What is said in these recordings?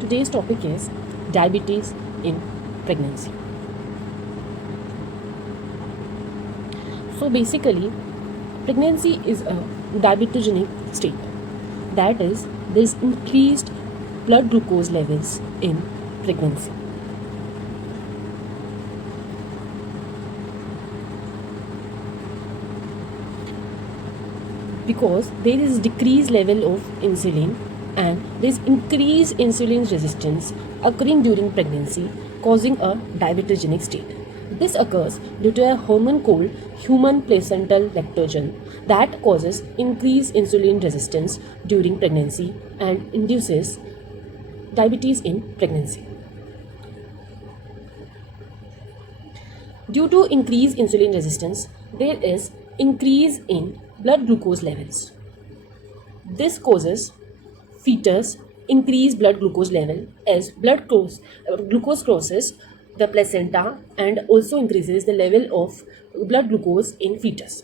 Today's topic is diabetes in pregnancy. So basically, pregnancy is a diabetogenic state. That is, there is increased blood glucose levels in pregnancy. Because there is decreased level of insulin and there is increased insulin resistance occurring during pregnancy, causing a diabetogenic state. This occurs due to a hormone called human placental lactogen that causes increased insulin resistance during pregnancy and induces diabetes in pregnancy. Due to increased insulin resistance, there is increase in blood glucose levels. This causes fetus increased blood glucose level as glucose crosses the placenta and also increases the level of blood glucose in fetus.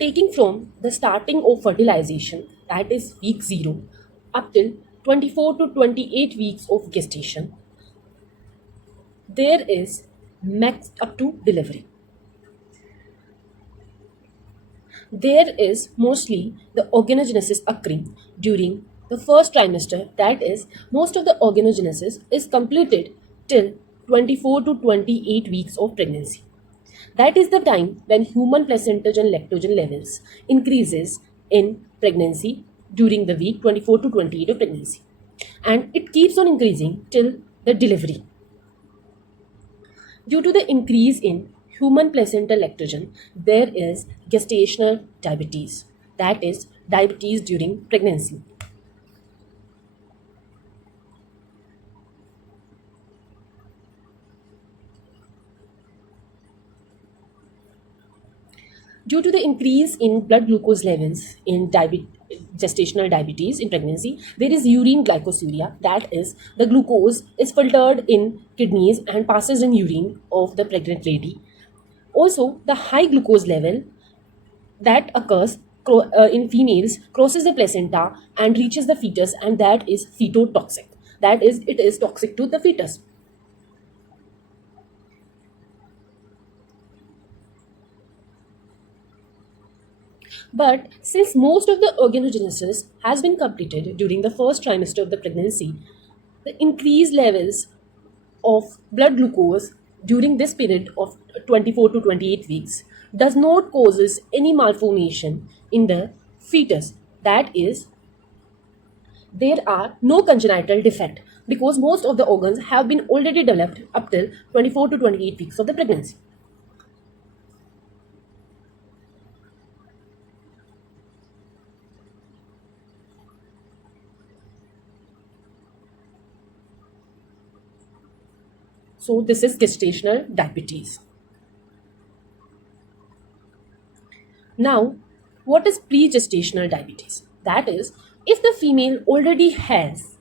Taking from the starting of fertilization, that is week 0, up till 24 to 28 weeks of gestation, there is max up to delivery. There is mostly the organogenesis occurring during the first trimester, that is, most of the organogenesis is completed till 24 to 28 weeks of pregnancy. That is the time when human placentagen lactogen levels increases in pregnancy during the week 24 to 28 of pregnancy. And it keeps on increasing till the delivery. Due to the increase in human placental lactogen, there is gestational diabetes, that is, diabetes during pregnancy. Due to the increase in blood glucose levels in gestational diabetes in pregnancy, there is urine glycosuria, that is, the glucose is filtered in kidneys and passes in urine of the pregnant lady. Also, the high glucose level that occurs in females crosses the placenta and reaches the fetus, and that is fetotoxic. That is, it is toxic to the fetus. But since most of the organogenesis has been completed during the first trimester of the pregnancy, the increased levels of blood glucose during this period of 24 to 28 weeks does not causes any malformation in the fetus. That is, there are no congenital defect because most of the organs have been already developed up till 24 to 28 weeks of the pregnancy. So this is gestational diabetes. Now, what is pre-gestational diabetes? That is, if the female already has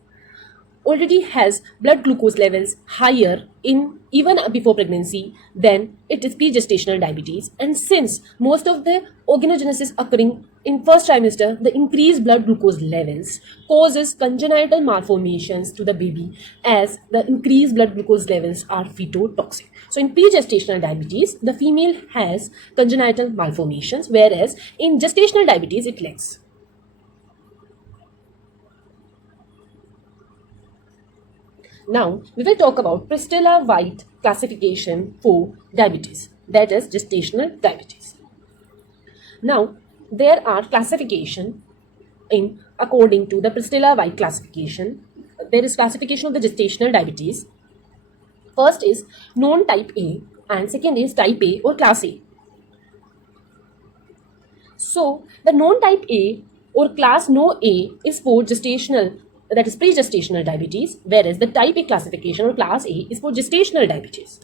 blood glucose levels higher in even before pregnancy, then it is pre-gestational diabetes. And since most of the organogenesis occurring in first trimester, the increased blood glucose levels causes congenital malformations to the baby, as the increased blood glucose levels are fetotoxic. So in pre-gestational diabetes, the female has congenital malformations, whereas in gestational diabetes it lacks. Now, we will talk about Pristella-White classification for diabetes, that is gestational diabetes. Now, there are classification in according to the Pristella-White classification. There is classification of the gestational diabetes. First is known type A and second is type A or class A. So, the known type A or class no A is for gestational, that is pre-gestational diabetes, whereas the type A classification or class A is for gestational diabetes.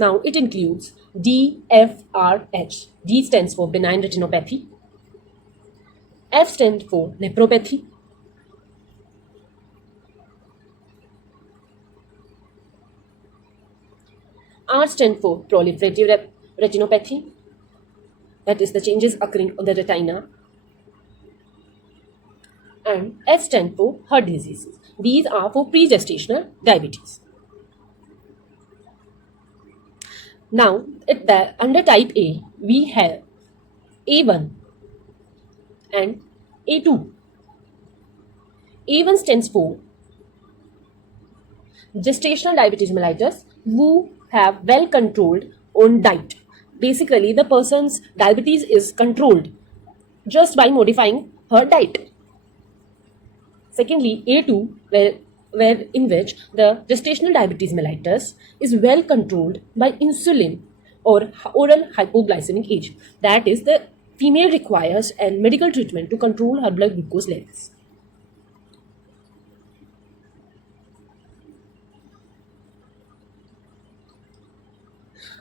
Now it includes DFRH. D stands for benign retinopathy. F stands for nephropathy. R stands for proliferative retinopathy, that is the changes occurring on the retina. And S stands for heart diseases. These are for pre-gestational diabetes. Now, under type A, we have A1 and A2. A1 stands for gestational diabetes mellitus who have well controlled on diet. Basically, the person's diabetes is controlled just by modifying her diet. Secondly, A2, where in which the gestational diabetes mellitus is well controlled by insulin or oral hypoglycemic agent. That is, the female requires a medical treatment to control her blood glucose levels.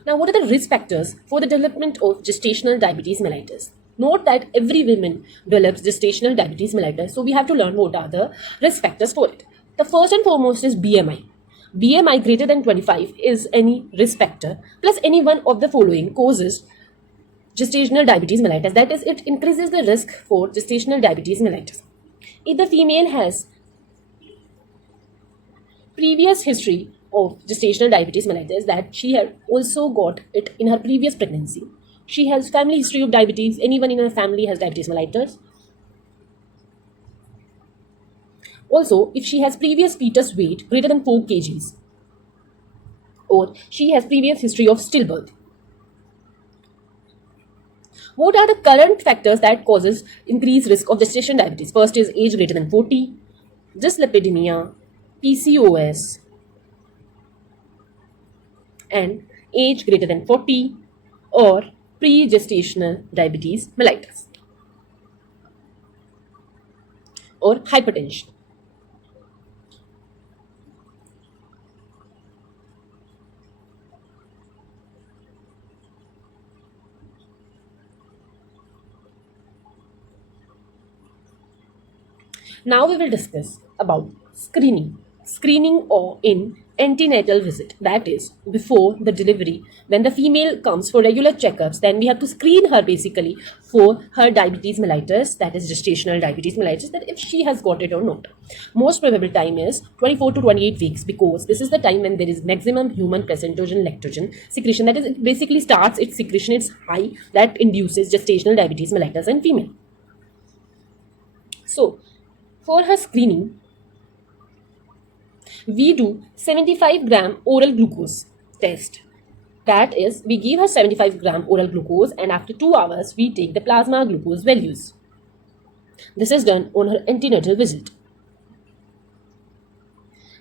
Now, what are the risk factors for the development of gestational diabetes mellitus? Note that every woman develops gestational diabetes mellitus, so we have to learn what are the risk factors for it. The first and foremost is BMI. BMI greater than 25 is any risk factor, plus any one of the following causes gestational diabetes mellitus. That is, it increases the risk for gestational diabetes mellitus. If the female has previous history of gestational diabetes mellitus, that she had also got it in her previous pregnancy. She has family history of diabetes. Anyone in her family has diabetes mellitus. Also, if she has previous fetus weight greater than 4 kgs, or she has previous history of stillbirth. What are the current factors that causes increased risk of gestation diabetes? First is age greater than 40, dyslipidemia, PCOS, and age greater than 40 or pre-gestational diabetes mellitus or hypertension. Now we will discuss about screening. Screening or in antenatal visit, that is before the delivery, when the female comes for regular checkups, then we have to screen her basically for her diabetes mellitus, that is gestational diabetes mellitus, that if she has got it or not. Most probable time is 24 to 28 weeks, because this is the time when there is maximum human placentogen lactogen secretion, that is, it basically starts its secretion, it's high, that induces gestational diabetes mellitus in female. So for her screening, we do 75-gram oral glucose test. That is, we give her 75-gram oral glucose, and after 2 hours, we take the plasma glucose values. This is done on her antenatal visit.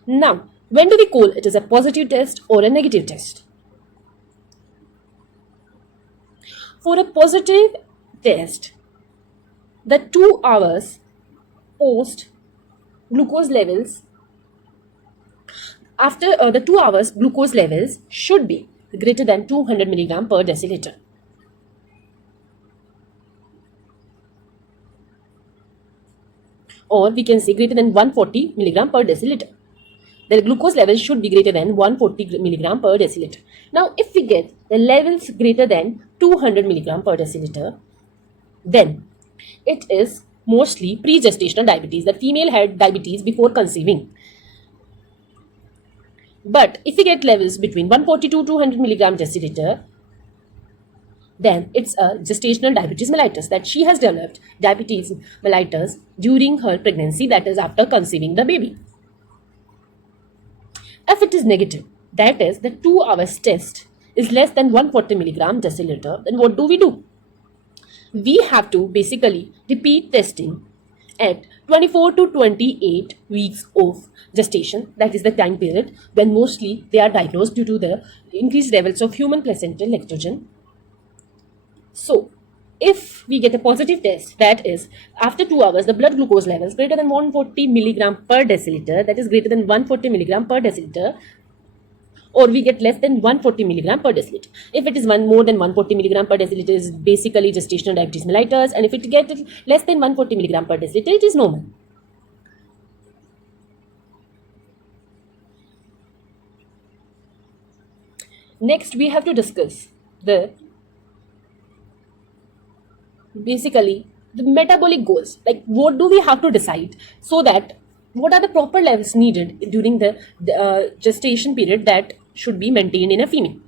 Now, when do we call it as a positive test or a negative test? For a positive test, the 2 hours post glucose levels, after the 2 hours glucose levels should be greater than 200 milligram per deciliter. Or we can say greater than 140 milligram per deciliter. The glucose level should be greater than 140 milligram per deciliter. Now, if we get the levels greater than 200 milligram per deciliter, then it is mostly pre-gestational diabetes. The female had diabetes before conceiving. But if we get levels between 140 to 200 milligram deciliter, then it's a gestational diabetes mellitus, that she has developed diabetes mellitus during her pregnancy, that is after conceiving the baby. If it is negative, that is the 2 hours test is less than 140 milligram deciliter, then what do? We have to basically repeat testing at 24 to 28 weeks of gestation. That is the time period when mostly they are diagnosed due to the increased levels of human placental lactogen. So, if we get a positive test, that is after 2 hours the blood glucose levels greater than 140 milligram per deciliter, that is greater than 140 milligram per deciliter, or we get less than 140 milligram per deciliter. If it is more than 140 milligram per deciliter, it is basically gestational diabetes mellitus, and if it gets less than 140 milligram per deciliter, it is normal. Next, we have to discuss the basically the metabolic goals. Like, what do we have to decide so that what are the proper levels needed during the gestation period that should be maintained in a female.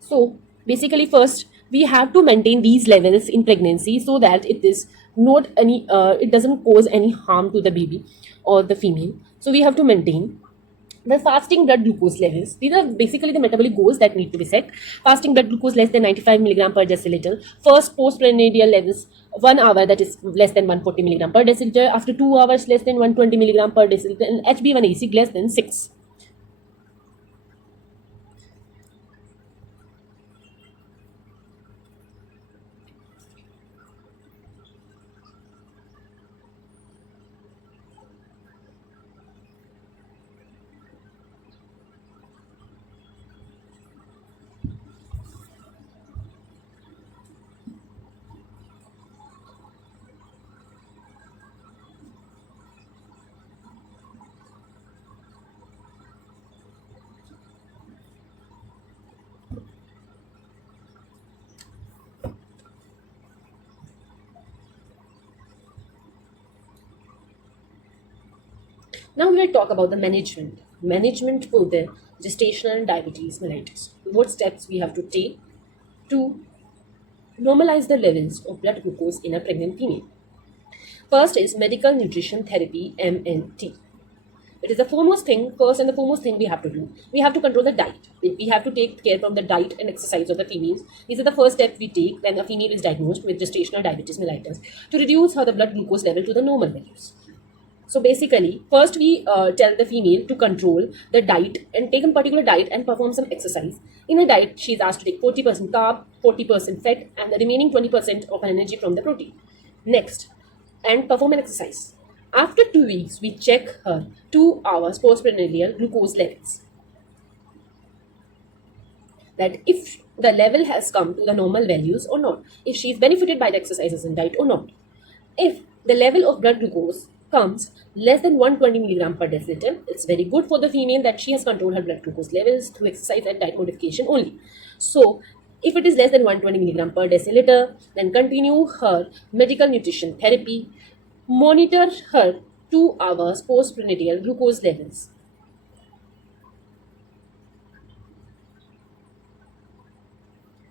So basically, first we have to maintain these levels in pregnancy so that it is not any it doesn't cause any harm to the baby or the female. So we have to maintain the fasting blood glucose levels. These are basically the metabolic goals that need to be set. Fasting blood glucose less than 95 milligram per deciliter. First postprandial levels 1 hour, that is less than 140 milligram per deciliter. After 2 hours, less than 120 milligram per deciliter, and HB1AC less than 6. Now we will talk about the management. Management for the gestational diabetes mellitus. What steps we have to take to normalize the levels of blood glucose in a pregnant female. First is medical nutrition therapy, MNT. It is the foremost thing, first and the foremost thing we have to do. We have to control the diet. We have to take care from the diet and exercise of the females. These are the first steps we take when a female is diagnosed with gestational diabetes mellitus to reduce her the blood glucose level to the normal values. So basically, first we tell the female to control the diet and take a particular diet and perform some exercise. In a diet, she is asked to take 40% carb, 40% fat, and the remaining 20% of energy from the protein. Next, and perform an exercise. After 2 weeks, we check her 2 hours postprandial glucose levels. That if the level has come to the normal values or not, if she is benefited by the exercises and diet or not. If the level of blood glucose comes less than 120 milligram per deciliter, it's very good for the female that she has controlled her blood glucose levels through exercise and diet modification only. So if it is less than 120 milligram per deciliter, then continue her medical nutrition therapy. Monitor her 2 hours postprandial glucose levels.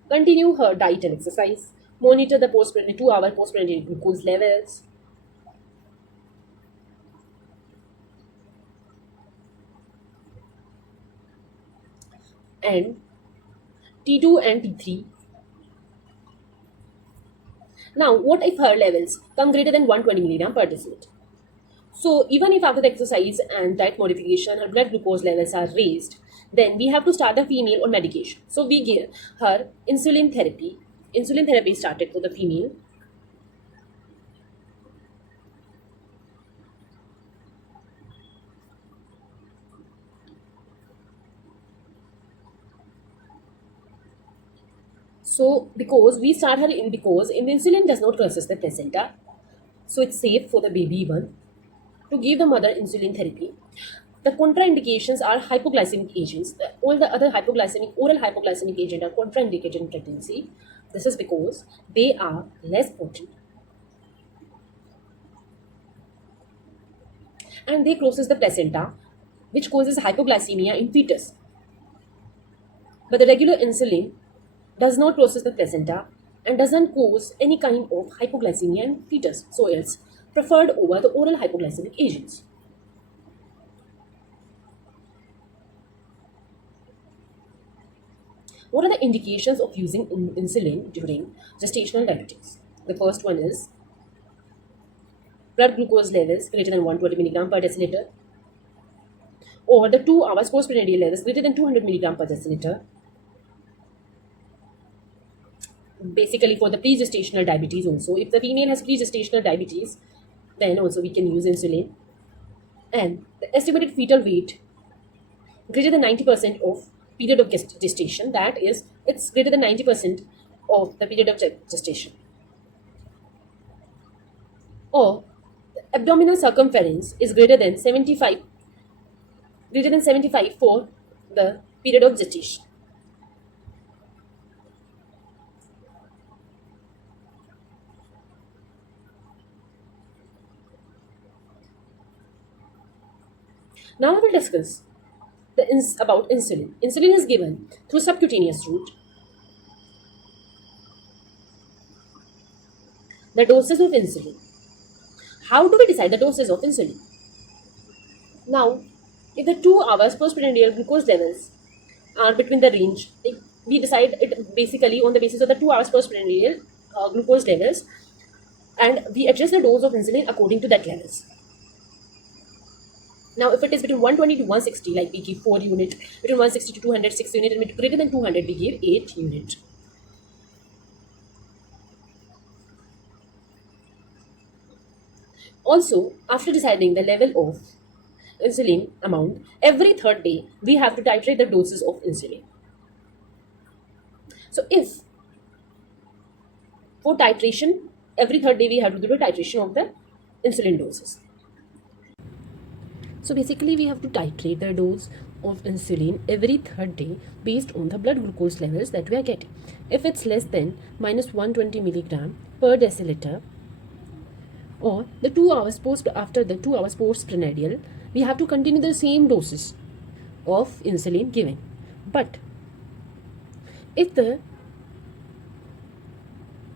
Continue her diet and exercise. Monitor the 2 hour postprandial glucose levels. And T2 and T3. Now, what if her levels come greater than 120 milligram per deciliter? So, even if after the exercise and diet modification, her blood glucose levels are raised, then we have to start the female on medication. So, we give her insulin therapy. Insulin therapy is started for the female. So, because we start her in because in the insulin does not crosses the placenta, so it's safe for the baby one to give the mother insulin therapy. The contraindications are hypoglycemic agents. All the other oral hypoglycemic agents are contraindicated in pregnancy. This is because they are less potent and they crosses the placenta, which causes hypoglycemia in fetus. But the regular insulin does not process the placenta and doesn't cause any kind of hypoglycemia in fetus, so it's preferred over the oral hypoglycemic agents. What are the indications of using insulin during gestational diabetes? The first one is blood glucose levels greater than 120 milligram per deciliter, or the 2 hours postprandial levels greater than 200 milligram per deciliter. Basically, for the pre-gestational diabetes also, if the female has pre-gestational diabetes, then also we can use insulin. And the estimated fetal weight greater than 90% of period of gestation, that is, it's greater than 90% of the period of gestation. Or the abdominal circumference is greater than 75 for the period of gestation. Now I will discuss about insulin. Insulin is given through subcutaneous route. The doses of insulin. How do we decide the doses of insulin? Now, if the 2 hours postprandial glucose levels are between the range, we decide it basically on the basis of the 2 hours postprandial glucose levels, and we adjust the dose of insulin according to that levels. Now, if it is between 120 to 160, like we give 4 unit, between 160 to 200, 6 unit, and greater than 200, we give 8 unit. Also, after deciding the level of insulin amount, every third day we have to titrate the doses of insulin. So, if for titration, every third day we have to do the titration of the insulin doses. So basically, we have to titrate the dose of insulin every third day based on the blood glucose levels that we are getting. If it's less than minus 120 milligram per deciliter, or the 2 hours post after the 2 hours postprandial, we have to continue the same doses of insulin given. But if the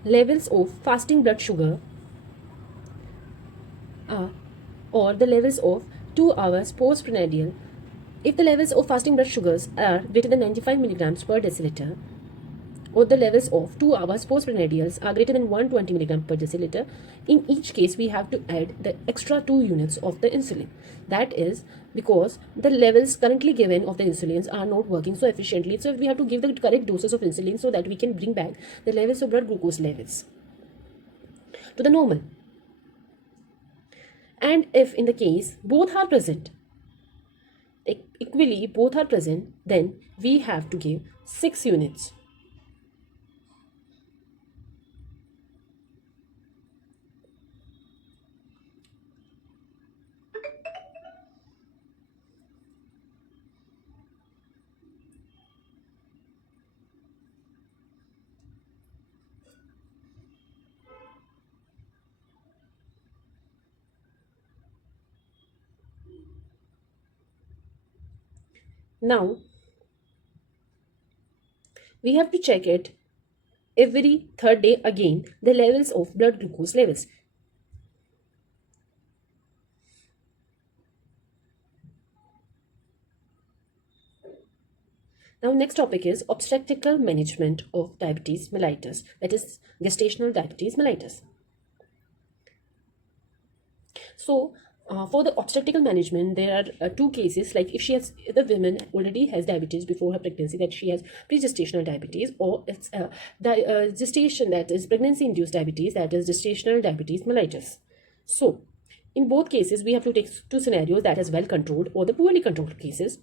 levels of fasting blood sugar or the levels of 2 hours postprandial, if the levels of fasting blood sugars are greater than 95 milligrams per deciliter, or the levels of 2 hours postprandials are greater than 120 milligrams per deciliter, in each case we have to add the extra 2 units of the insulin. That is because the levels currently given of the insulins are not working so efficiently. So we have to give the correct doses of insulin so that we can bring back the levels of blood glucose levels to the normal. And if in the case both are present, equally both are present, then we have to give 6 units. Now we have to check it every third day again, the levels of blood glucose levels. Now next topic is obstetrical management of diabetes mellitus, that is gestational diabetes mellitus. So for the obstetrical management, there are 2 cases, like if the woman already has diabetes before her pregnancy, that she has pre-gestational diabetes, or it's gestation, that is pregnancy induced diabetes, that is gestational diabetes mellitus. So in both cases we have to take 2 scenarios, that is well controlled or the poorly controlled cases.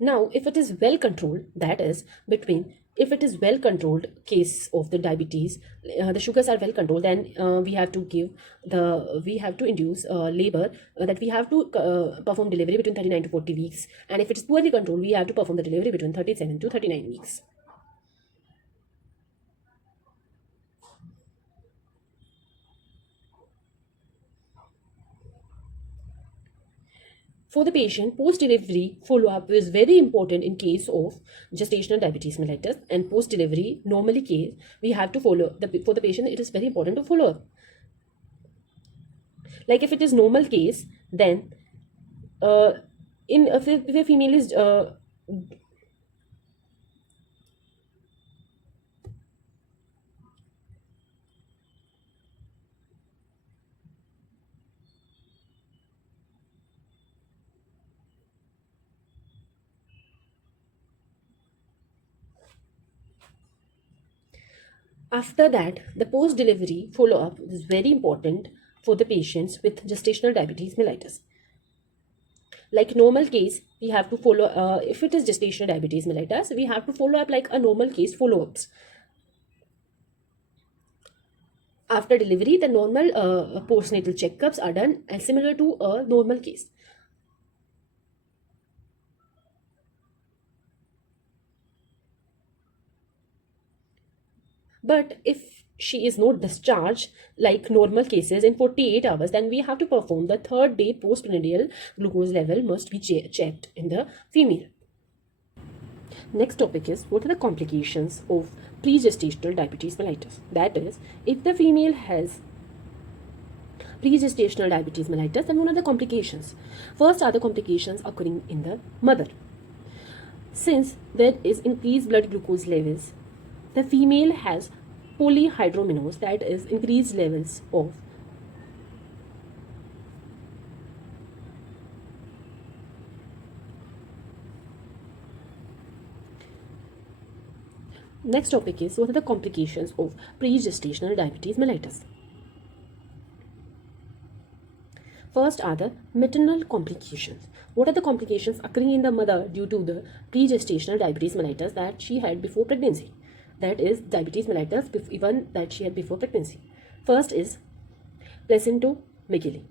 Now, if it is well controlled, that is if it is well controlled case of the diabetes, the sugars are well controlled, then we have to induce labor, that we have to perform delivery between 39 to 40 weeks. And if it is poorly controlled, we have to perform the delivery between 37 to 39 weeks. For the patient, post-delivery follow-up is very important in case of gestational diabetes mellitus, and post-delivery normally case we have to follow for the patient. It is very important to follow up. Like if it is normal case, then if a female is after that, the post-delivery follow-up is very important for the patients with gestational diabetes mellitus. Like normal case, we have to follow, if it is gestational diabetes mellitus, we have to follow up like a normal case follow-ups. After delivery, the normal postnatal checkups are done as similar to a normal case. But if she is not discharged like normal cases in 48 hours, then we have to perform the third day postprandial glucose level must be checked in the female. Next topic is what are the complications of pre-gestational diabetes mellitus. That is, if the female has pre-gestational diabetes mellitus, then what are the complications? First are the complications occurring in the mother. Since there is increased blood glucose levels, the female has polyhydramnios, that is increased levels of Next topic is what are the complications of pre-gestational diabetes mellitus. First are the maternal complications. What are the complications occurring in the mother due to the pre-gestational diabetes mellitus that she had before pregnancy? That is diabetes mellitus even that she had before pregnancy. First is placentomegaly.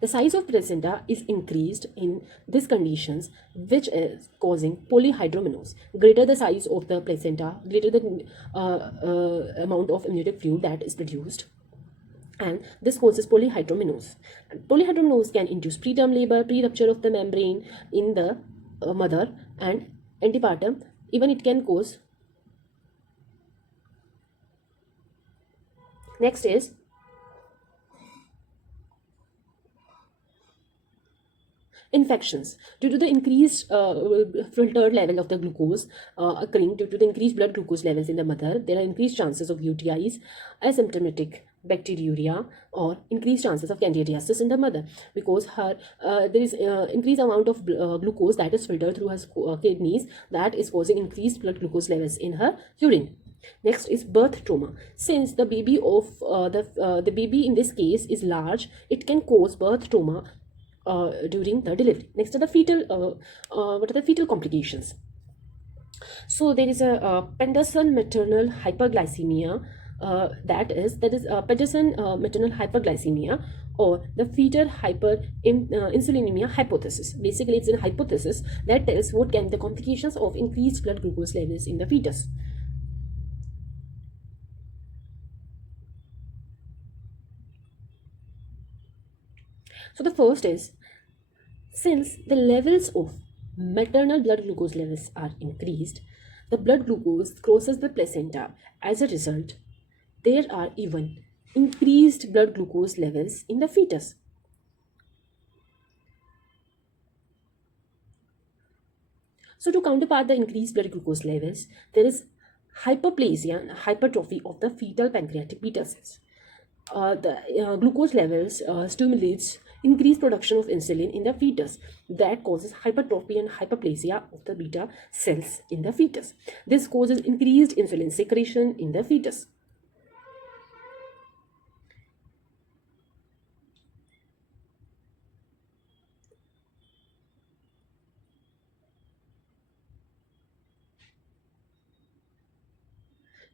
The size of placenta is increased in these conditions, which is causing polyhydramnios. Greater the size of the placenta, greater the amount of amniotic fluid that is produced, and this causes polyhydramnios. And polyhydramnios can induce preterm labor, pre-rupture of the membrane in the mother, and antepartum. Even it can cause. Next is infections. Due to the increased filtered level of the glucose occurring due to the increased blood glucose levels in the mother, there are increased chances of UTIs, asymptomatic bacteriuria, or increased chances of candidiasis in the mother, because her there is increased amount of glucose that is filtered through her kidneys, that is causing increased blood glucose levels in her urine. Next is birth trauma. Since the baby of the baby in this case is large, it can cause birth trauma during the delivery. Next are the fetal what are the fetal complications? So there is a Penderson maternal hyperglycemia, that is Penderson maternal hyperglycemia, or the fetal insulinemia hypothesis. Basically, it's a hypothesis that tells what can be the complications of increased blood glucose levels in the fetus. So the first is, since the levels of maternal blood glucose levels are increased, the blood glucose crosses the placenta. As a result, there are even increased blood glucose levels in the fetus. So to counterpart the increased blood glucose levels, there is hyperplasia and hypertrophy of the fetal pancreatic beta cells. The glucose levels stimulates increased production of insulin in the fetus, that causes hypertrophy and hyperplasia of the beta cells in the fetus. This causes increased insulin secretion in the fetus.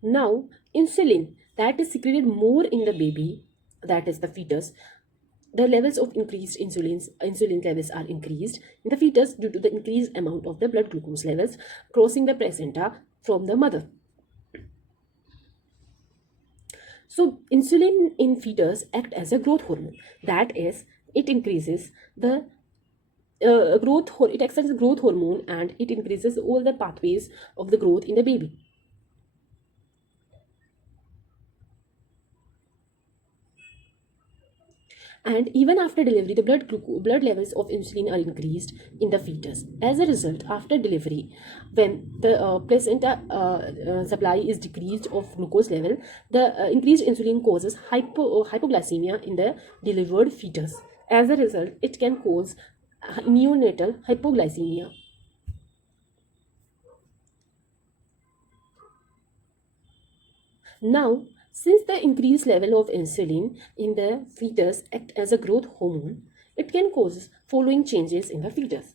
Now, insulin that is secreted more in the baby, that is the fetus, the levels of increased insulin levels are increased in the fetus due to the increased amount of the blood glucose levels crossing the placenta from the mother. So insulin in fetus act as a growth hormone, that is, it increases the it acts as a growth hormone, and it increases all the pathways of the growth in the baby. And even after delivery, the blood levels of insulin are increased in the fetus. As a result, after delivery, when the placenta supply is decreased of glucose level, the increased insulin causes hypoglycemia in the delivered fetus. As a result, it can cause neonatal hypoglycemia. Now, Since the increased level of insulin in the fetus act as a growth hormone, it can cause following changes in the fetus.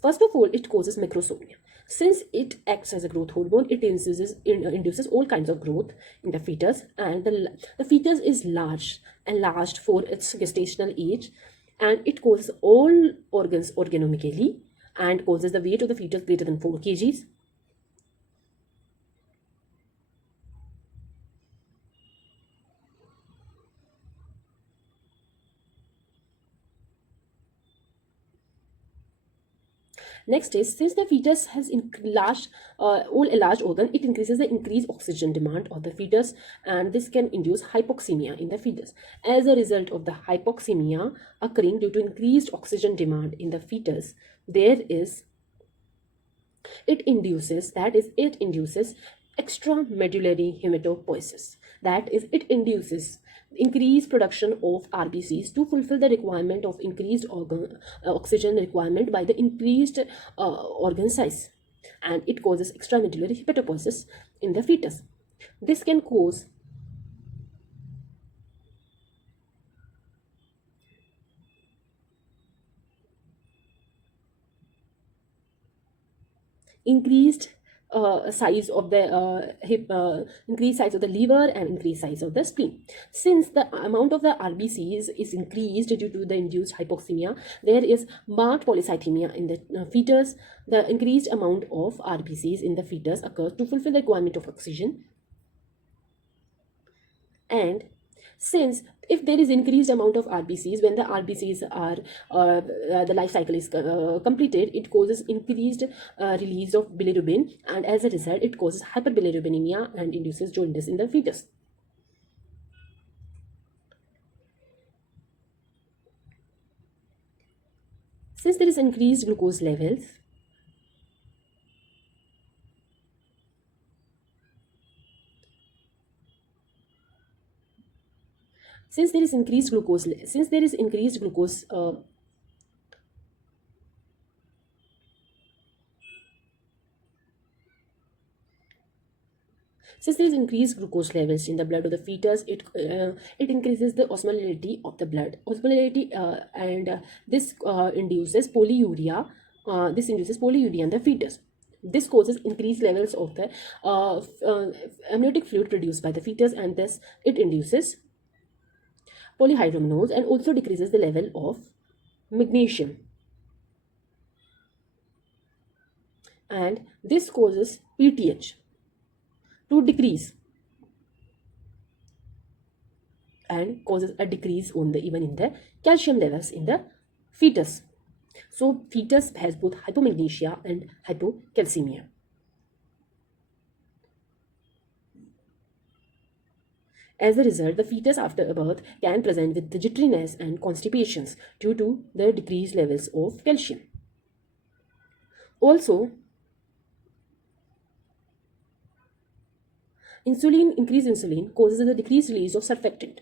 First of all, it causes macrosomia. Since it acts as a growth hormone, it induces all kinds of growth in the fetus, and the fetus is large, enlarged for its gestational age, and it causes all organs organomically and causes the weight of the fetus greater than 4 kgs. Next is, since the fetus has enlarged all enlarged organ, it increases the increased oxygen demand of the fetus, and this can induce hypoxemia in the fetus. As a result of the hypoxemia occurring due to increased oxygen demand in the fetus, it induces extramedullary hematopoiesis. That is, it induces increased production of RBCs to fulfill the requirement of increased oxygen requirement by the increased organ size, and it causes extramedullary hematopoiesis in the fetus. This can cause increased size of the increased size of the liver and increased size of the spleen. Since the amount of the RBCs is increased due to the induced hypoxemia, there is marked polycythemia in the fetus. The increased amount of RBCs in the fetus occurs to fulfill the requirement of oxygen, and since if there is increased amount of RBCs, when the RBCs are the life cycle is completed, it causes increased release of bilirubin, and as a result it causes hyperbilirubinemia and induces jaundice in the fetus. Since there is increased glucose levels, since there is increased glucose since there is increased glucose since there is increased glucose levels in the blood of the fetus, it increases the osmolality of the blood. Osmolality and this induces polyuria. This induces polyuria in the fetus. This causes increased levels of the amniotic fluid produced by the fetus, and thus it induces polyhydramnios and also decreases the level of magnesium. And this causes PTH to decrease and causes a decrease on the even in the calcium levels in the fetus. So fetus has both hypomagnesia and hypocalcemia. As a result, the fetus after birth can present with the jitteriness and constipations due to the decreased levels of calcium. Also, increased insulin causes the decreased release of surfactant.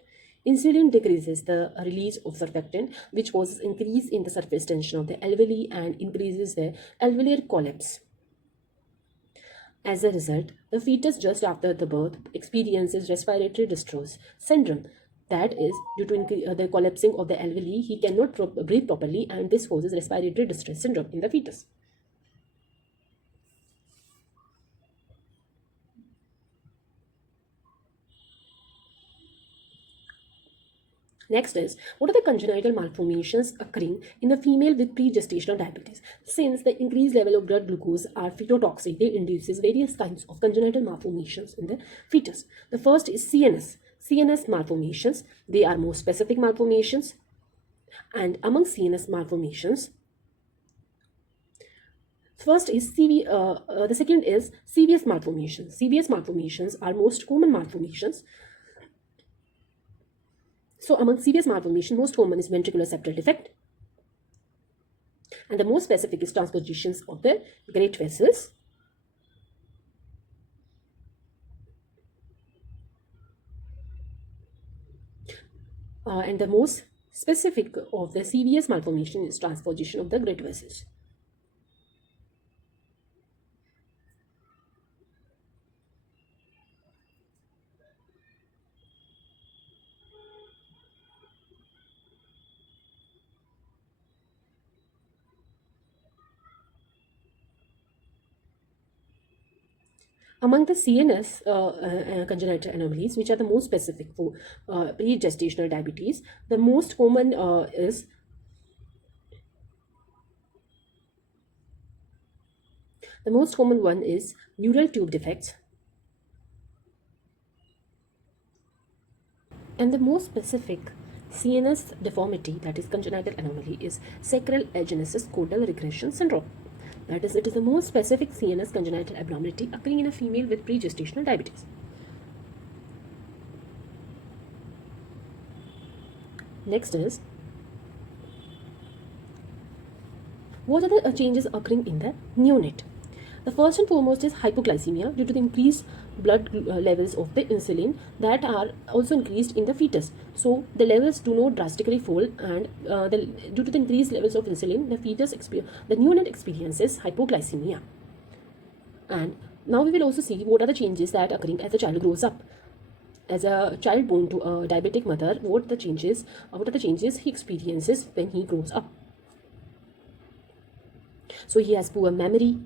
Insulin decreases the release of surfactant, which causes increase in the surface tension of the alveoli and increases the alveolar collapse. As a result, the fetus just after the birth experiences respiratory distress syndrome. That is, due to the collapsing of the alveoli, he cannot breathe properly, and this causes respiratory distress syndrome in the fetus. Next is, what are the congenital malformations occurring in the female with pre-gestational diabetes? Since the increased level of blood glucose are phytotoxic, they induces various kinds of congenital malformations in the fetus. The first is CNS malformations. They are more specific malformations, and among CNS malformations, first is the second is CVS malformations. CVS malformations are most common malformations. So among CVS malformation, most common is ventricular septal defect, and the most specific is transpositions of the great vessels. And the most specific of the CVS malformation is transposition of the great vessels. Among the CNS congenital anomalies, which are the most specific for pre-gestational diabetes, the most common is the most common one is neural tube defects, and the most specific CNS deformity, that is congenital anomaly, is sacral agenesis caudal regression syndrome. That is, it is the most specific CNS congenital abnormality occurring in a female with pre-gestational diabetes. Next is, what are the changes occurring in the neonate? The first and foremost is hypoglycemia due to the increased blood levels of the insulin that are also increased in the fetus. So the levels do not drastically fall, and due to the increased levels of insulin, the neonate experiences hypoglycemia. And now we will also see what are the changes that are occurring as the child grows up. As a child born to a diabetic mother, what are the changes he experiences when he grows up? So he has poor memory,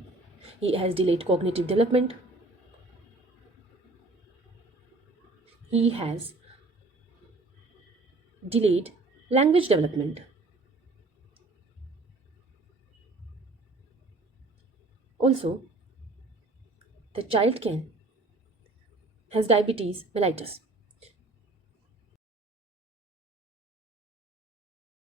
he has delayed cognitive development, he has delayed language development. Also, the child can has diabetes mellitus.